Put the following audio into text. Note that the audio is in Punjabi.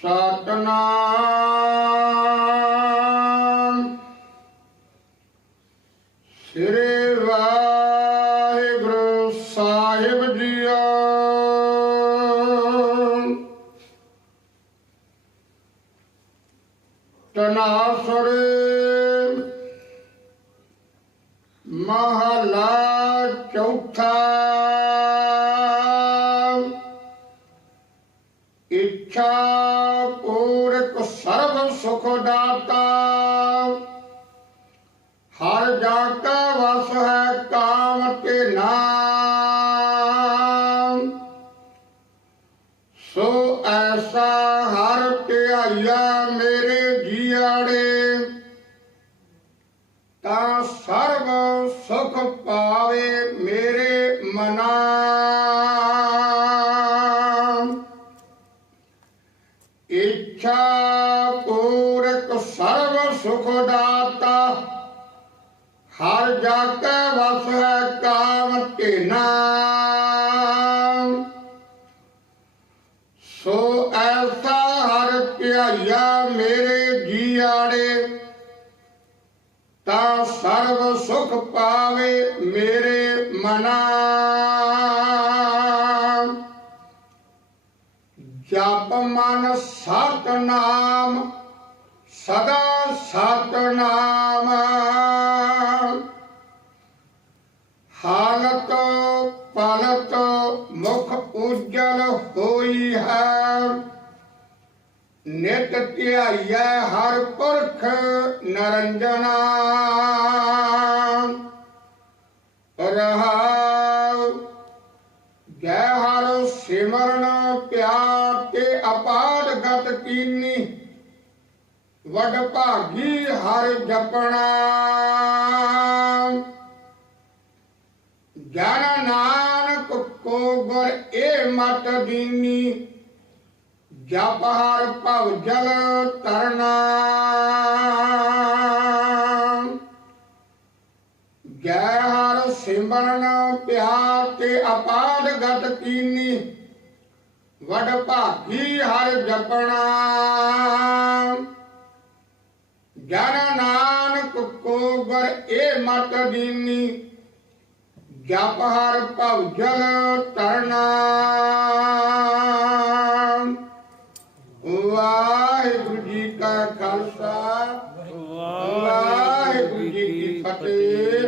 ਸਤਨਾਮ। ਸ੍ਰੀ ਵਾਹਿਗੁਰੂ ਸਾਹਿਬ ਜੀਓ। ਤਨਾਸਰ ਮਹਲਾ ਚੌਥਾ। ਇੱਛਾ ਪੂਰਕ ਸੁਖ ਦਾਤਾ। ਹਰ ਜਾ ਕਾ ਵਸ ਹੈ ਕਾਮ ਤੇ ਨਾਮ। ਸੋ ਐਸਾ ਹਰ ਧਿਆਈਆ ਮੇਰੇ ਜੀਆੜੇ, ਤਾਂ ਸਰਬ ਸੁਖ ਪਾਵੇ ਮੇਰੇ ਇੱਛਾ ਪੂਰਕ ਸਰਬ ਸੁਖ ਦਾਤਾ। ਹਰ ਜਾ ਕੇ ਵਸ ਹੈ ਕਾਮ ਧੇਨਾ। ਸੋ ਐਸਾ ਹਰ ਧਿਆਈਆ ਮੇਰੇ ਜੀਆੜੇ, ਤਾਂ ਸਰਬ ਸੁਖ ਪਾਵੇ ਮੇਰੇ ਮਨਾ। ਜਪ ਮਨ ਸਤ ਸਦਾ ਸਤਨਾਮ ਹਾਲਤ ਪਲਤ ਮੁਖ ਉਜਲ ਹੋਈ ਹੈ। ਨਿਤ ਧਿਆਈਐ ਹਰ ਪੁਰਖ ਨਰੰਜਨਾ। ਰਹਾਉ, ਜੈ ਹਰ ਸਿਮਰਨ। ਕੀਨੀ ਵਡ ਭਾਗੀ ਹਰ ਜਪਣਾ। ਜਨ ਨਾਨਕ ਕੋ ਗੁਰ ਏ ਮਤ ਦੀਨੀ, ਜਪ ਹਰ ਭਵ ਜਲ ਤਰਨਾ ਜੈ ਹਰ ਸਿਮਰਨ ਪਿਆਰ ਤੇ ਅਪਾਰ ਗਤ ਕੀਨੀ ਵਡ ਭਾਗੀ ਹਰ ਜਪਣਾ। ਜਨ ਨਾਨਕ ਕੋ ਗੁਰ ਏ ਮਤ ਦੀਨੀ ਜਪ ਹਰ ਭਵ ਜਲ ਤਰਨਾ ਵਾਹਿਗੁਰੂ ਜੀ ਕਾ ਖਾਲਸਾ ਵਾਹਿਗੁਰੂ ਜੀ ਕੀ ਫਤਿਹ।